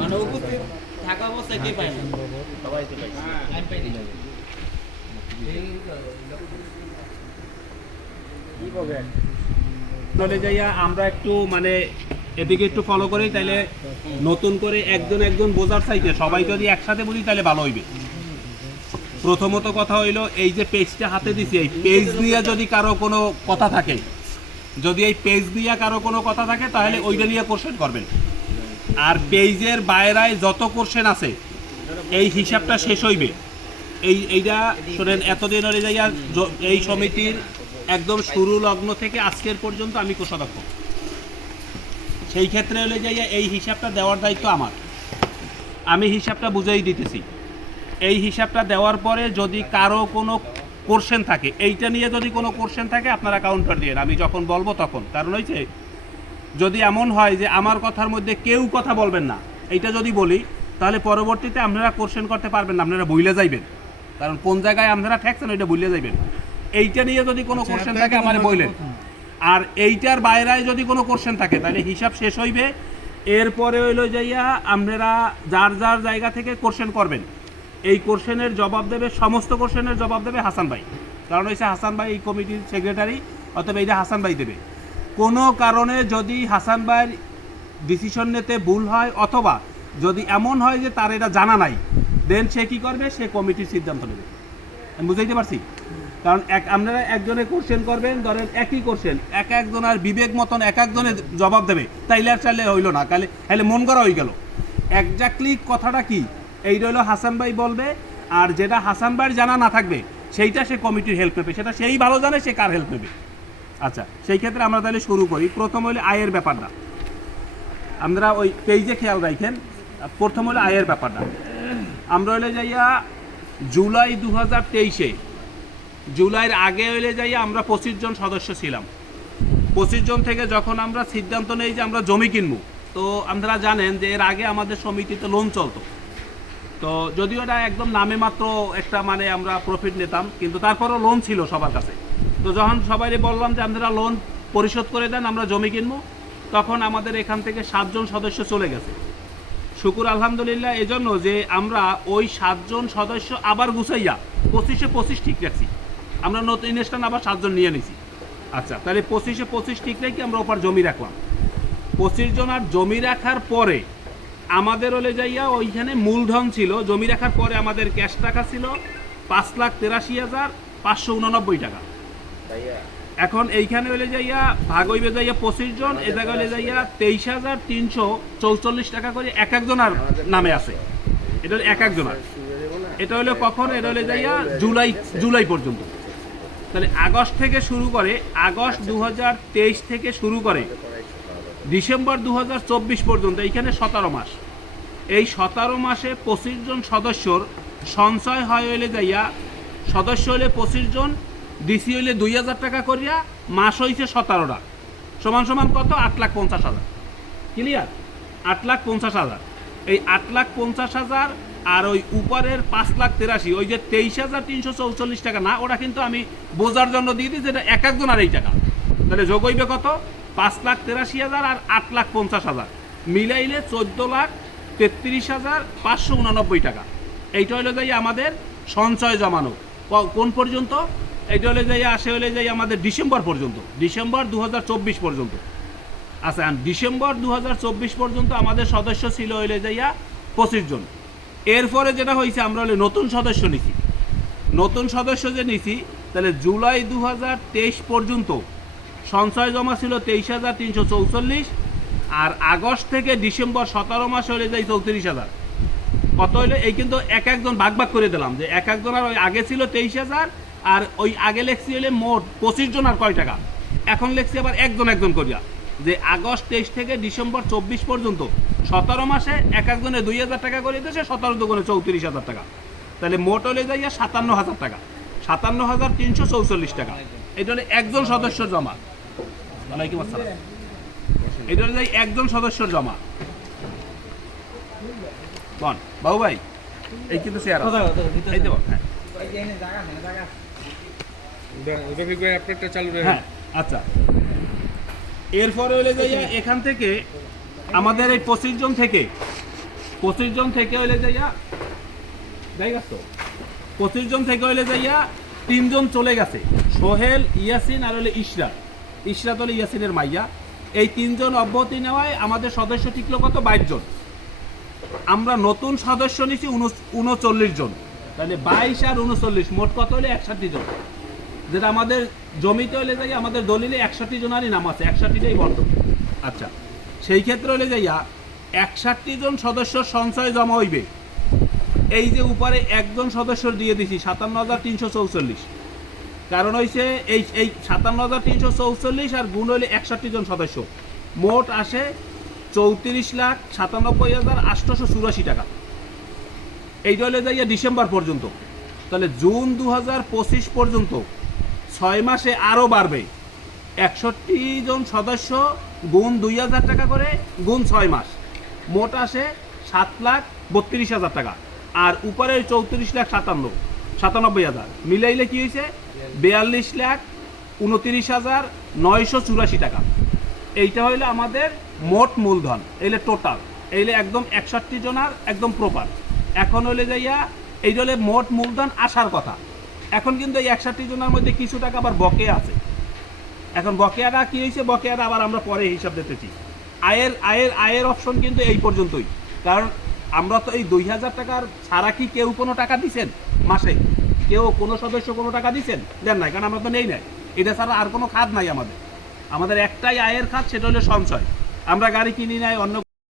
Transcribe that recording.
মানে উপস্থিত থাকা অবস্থায় কে পায় না? সবাই তো পাইছে। আমি পাইনি। চলে যাইয়া আমরা একটু মানে এদিকে একটু ফলো করি, তাইলে নতুন করে একজন একজন বোঝার চাইতে সবাই যদি একসাথে বুঝি তাহলে ভালো হইবে। প্রথমত কথা হইলো, এই যে পেজটা হাতে দিছি, এই পেজ নিয়ে যদি কারো কোনো কথা থাকে, যদি এই পেজ নিয়ে কারো কোনো কথা থাকে তাহলে ওইটা নিয়ে কোশ্চেন করবেন। আর পেজের বাইরায় যত কোশ্চেন আছে এই হিসাবটা শেষ হইবে। এইটা শোনেন, এতদিন হলে যাইয়া এই সমিতির একদম শুরু লগ্ন থেকে আজকের পর্যন্ত আমি কোষাধ্যক্ষ। সেই ক্ষেত্রে হলে যাইয়া এই হিসাবটা দেওয়ার দায়িত্ব আমার। আমি হিসাবটা বুঝেই দিতেছি। এই হিসাবটা দেওয়ার পরে যদি কারো কোনো কোশ্চেন থাকে, এইটা নিয়ে যদি কোনো কোশ্চেন থাকে আপনারা কাউন্টার দিয়ে, আমি যখন বলবো তখন। কারণ হয়েছে, যদি এমন হয় যে আমার কথার মধ্যে কেউ কথা বলবেন না, এইটা যদি বলি তাহলে পরবর্তীতে আপনারা কোশ্চেন করতে পারবেন না, আপনারা ভুলে যাইবেন। কারণ কোন জায়গায় আপনারা ঠেকছেন ওইটা ভুলে যাইবেন। এইটা নিয়ে যদি কোনো কোশ্চেন থাকে আমার বললেন, আর এইটার বাইরে যদি কোনো কোশ্চেন থাকে তাহলে হিসাব শেষ হইবে। এরপরে হইলো যাইয়া আপনারা যার যার জায়গা থেকে কোশ্চেন করবেন। এই কোশ্চেনের জবাব দেবে, সমস্ত কোশ্চেনের জবাব দেবে হাসান ভাই। কারণ হচ্ছে হাসান ভাই এই কমিটির সেক্রেটারি, অতএব এইটা হাসান ভাই দেবে। কোনো কারণে যদি হাসান ভাইয়ের ডিসিশন নিতে ভুল হয়, অথবা যদি এমন হয় যে তার এটা জানা নাই, দেন সে কী করবে, সে কমিটির সিদ্ধান্ত নেবে। আমি বুঝাইতে পারছি? কারণ আপনারা একজনে কোশ্চেন করবেন, ধরেন একই কোশ্চেন এক একজনের বিবেক মতন এক একজনে জবাব দেবে, তাইলে আর চাইলে হইলো না, তাহলে মন করা হয়ে গেল। একজাক্টলি কথাটা কি এইটা হলো হাসান ভাই বলবে, আর যেটা হাসান ভাইয়ের জানা না থাকবে সেইটা সে কমিটির হেল্প নেবে, সেটা সেই ভালো জানে সে কার হেল্প নেবে। আচ্ছা, সেই ক্ষেত্রে আমরা তাহলে শুরু করি। প্রথম হলে আয়ের ব্যাপারটা, আমরা ওই পেজে খেয়াল রাখেন। প্রথম হলো আয়ের ব্যাপারটা। আমরা হলে যাইয়া জুলাই 2023-এ, জুলাইয়ের আগে হলে যাইয়া আমরা 25 জন সদস্য ছিলাম। 25 জন থেকে যখন আমরা সিদ্ধান্ত নেই যে আমরা জমি কিনবো, তো আপনারা জানেন যে এর আগে আমাদের সমিতিতে লোন চলতো। তো যদিও এটা একদম নামে মাত্র একটা মানে আমরা প্রফিট নিতাম, কিন্তু তারপরও লোন ছিল সবার কাছে। তো যখন সবাই বললাম যে আপনারা লোন পরিশোধ করে দেন, আমরা জমি কিনবো, তখন আমাদের এখান থেকে 7 জন সদস্য চলে গেছে। শুকুর আলহামদুলিল্লাহ এজন্য যে আমরা ওই 7 জন সদস্য আবার গুছাইয়া 25-এ 25 ঠিক রাখছি। আমরা নতুন ইনস্টান আবার 7 জন নিয়ে নিছি। আচ্ছা, তাহলে 25-এ 25 ঠিক রেখে আমরা ওপার জমি রাখলাম। 25 জন আর জমি রাখার পরে আমাদের হলে যাইয়া ওইখানে মূলধন ছিল, জমি রাখার পরে আমাদের ক্যাশ টাকা ছিল 5,83,589 টাকা। এখন এইখানে হলে যাইয়া ভাগ হইবে যাইয়া 25 জন, এ জায়গা হলে যাইয়া 23,344 টাকা করে এক একজনের নামে আছে। এটা হলো এক একজনের। এটা হলো কখন? এটা হলে যাইয়া জুলাই পর্যন্ত। তাহলে আগস্ট থেকে শুরু করে, আগস্ট 2023 থেকে শুরু করে ডিসেম্বর 2024 পর্যন্ত, এইখানে 17 মাস। এই 17 মাসে 25 জন সদস্যর সঞ্চয় হয় হইলে যাইয়া, সদস্য হলে 25 জন, ডিসি হইলে 2,000 টাকা করিয়া, মাস হইছে 17টা, সমান সমান কত? 8,50,000। ক্লিয়ার? 8,50,000। এই 8,50,000 আর ওই উপরের 5,83,000, ওই যে 23,344 টাকা না, ওটা কিন্তু আমি বোঝার জন্য দিয়ে দিই, যেটা এক একজন আর এই টাকা। তাহলে যোগ হইবে কত? 5,83,000 আর 8,50,000 মিলাইলে 14,33,589 টাকা। এইটা হলে যাই আমাদের সঞ্চয় জমানো। কোন পর্যন্ত? এইটা হলে যাই আসে হলে যাই আমাদের ডিসেম্বর পর্যন্ত, ডিসেম্বর 2024 পর্যন্ত। আচ্ছা, ডিসেম্বর 2024 পর্যন্ত আমাদের সদস্য ছিল হইলে যাইয়া 25 জন। এরপরে যেটা হয়েছে, আমরা হলে নতুন সদস্য নিছি। নতুন সদস্য যে নিছি, তাহলে জুলাই 2023 পর্যন্ত সঞ্চয় জমা ছিল 23,344, আর আগস্ট থেকে ডিসেম্বর 17 মাস হলে যাই 34,000। কত হইলো? এই কিন্তু এক একজন ভাগ ভাগ করে দিলাম, যে এক একজন আর ওই আগে ছিল 23,000, আর ওই আগে লেখছি হলে মোট 25 জন আর কয় টাকা। এখন লেখছি আবার একজন একজন করিয়া, যে আগস্ট 23 থেকে ডিসেম্বর 24 পর্যন্ত 17 মাসে এক একজনে 2,000 টাকা করে দিয়েছে, 17 দুগুণে 34,000 টাকা। তাহলে মোট হলে যাইয়া 57,000 টাকা, 57,344 টাকা। এটা হলে একজন সদস্যর জমা। ওয়ালাইকুম আসসালাম। এটা হলে যাই একজন সদস্যর জমা। বল বাবু ভাই, এই কিন্তু শেয়ার এই দেবো। হ্যাঁ, আচ্ছা। এরপরে হলে যাইয়া এখান থেকে আমাদের এই 25 জন থেকে হইলে যাইয়া যাই গেছো 25 জন থেকে হইলে যাইয়া 3 জন চলে গেছে, সোহেল, ইয়াসিন আর হলে ইশরাত হলে ইয়াসিনের মাইয়া। এই 3 জন অব্যাহতি নেওয়ায় আমাদের সদস্য টিকলো কত? 22 জন। আমরা নতুন সদস্য নিচ্ছি 39 জন, তাহলে 22 আর 39 মোট কত হলে 61 জন। যেটা আমাদের জমিতে হলে যাই আমাদের দলিলে 61 জনারই নাম আছে, 61টাই বন্ধ। আচ্ছা, সেই ক্ষেত্রে হলে যাইয়া 61 জন সদস্য সঞ্চয় জমা হইবে। এই যে উপরে একজন সদস্য দিয়ে দিছি 57,344, কারণ হইছে এই 57,344 আর গুণ হইলে 61 জন সদস্য, মোট আসে 34,97,884 টাকা। এইটা হলে যাইয়া ডিসেম্বর পর্যন্ত। তাহলে জুন 2025 পর্যন্ত 6 মাসে আরও বাড়বে। 61 জন সদস্য গুণ 2,000 টাকা করে গুণ 6 মাস, মোট আসে 7,32,000 টাকা। আর উপরে 34,97,000 মিলাইলে কি হয়েছে? 42,29,984 টাকা। এইটা হইলে আমাদের মোট মূলধন, এইলে টোটাল, এইলে একদম 61 জনার একদম প্রপার। এখন হইলে যাইয়া এইটা হলে মোট মূলধন আসার কথা। এখন কিন্তু এই 61 জনের মধ্যে কিছু টাকা আবার বকেয়া আছে। এখন বকেয়াটা কি হয়েছে? বকেয়াটা আবার আমরা পরে হিসাব দিতেছি। আয়ের অপশন কিন্তু এই পর্যন্তই, কারণ আমরা তো এই 2,000 টাকার ছাড়া কি কেউ কোনো টাকা দিচ্ছেন মাসে? কেউ কোনো সদস্য কোনো টাকা দিচ্ছেন? দেন নাই, কারণ আমরা তো নেই নাই। এটা ছাড়া আর কোনো খাত নাই আমাদের একটাই আয়ের খাত, সেটা হলো সঞ্চয়। আমরা গাড়ি কিনি নাই, অন্য